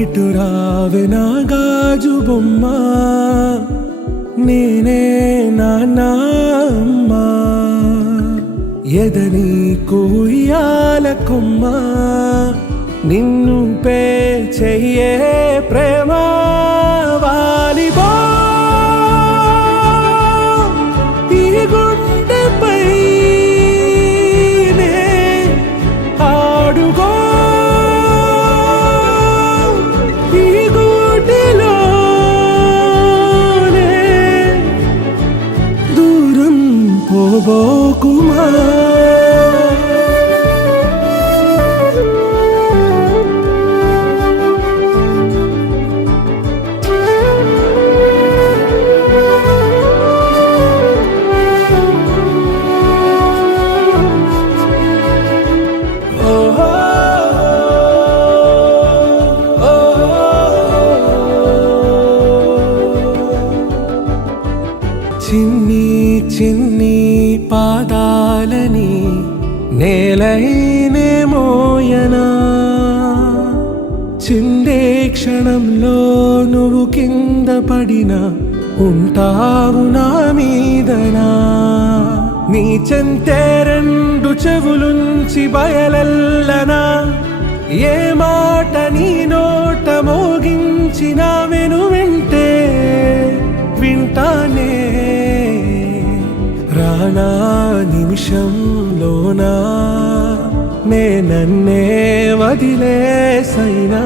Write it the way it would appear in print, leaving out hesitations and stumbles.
ఇటు రావే నా గాజు బొమ్మ, నేనే నాన్న అమ్మా. ఎదని కుయ్యాల కొమ్మ, నిన్ను పే చెయ్యే ప్రేమ వాలిబో. ఈ గుండెపై నే ఆడుగో, ఈ గూటిలోనే దూరం పోబోకుమా. చిన్ని చిన్ని పాదాలని నేలైనే మోయనా, చిందే క్షణంలో నువ్వు కింద పడినా ఉంటావు నా మీదనా. నీ చెంతే రెండు చెవులుంచి బయలెల్లనా, ఏ మాట నీ నోట మోగించిన వెను వింటే వింటానే. రానా నిమిషంలోనా నే నన్నే వదిలేసైనా.